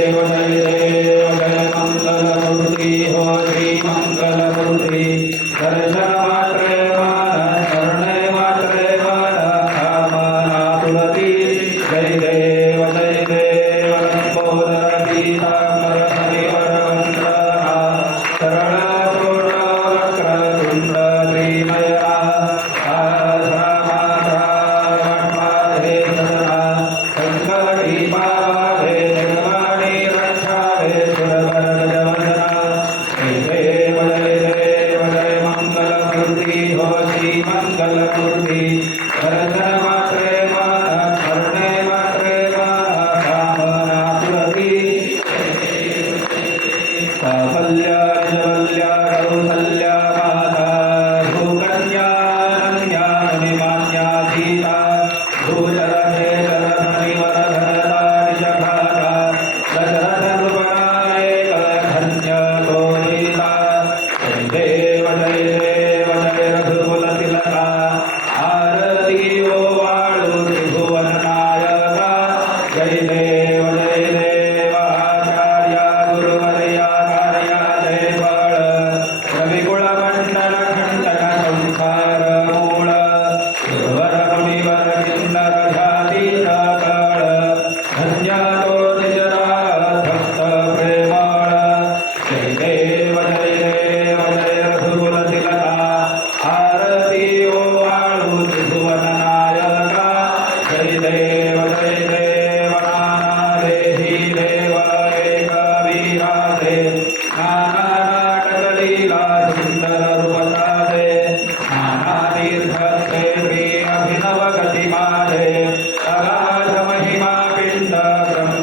ದೇವನೇ Thank you.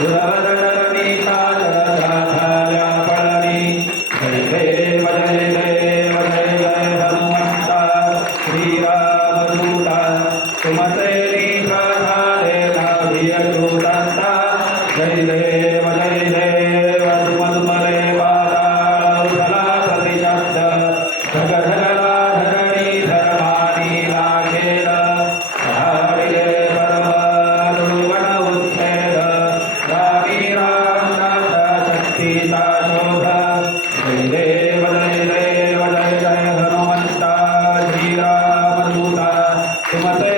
Yeah. Tomata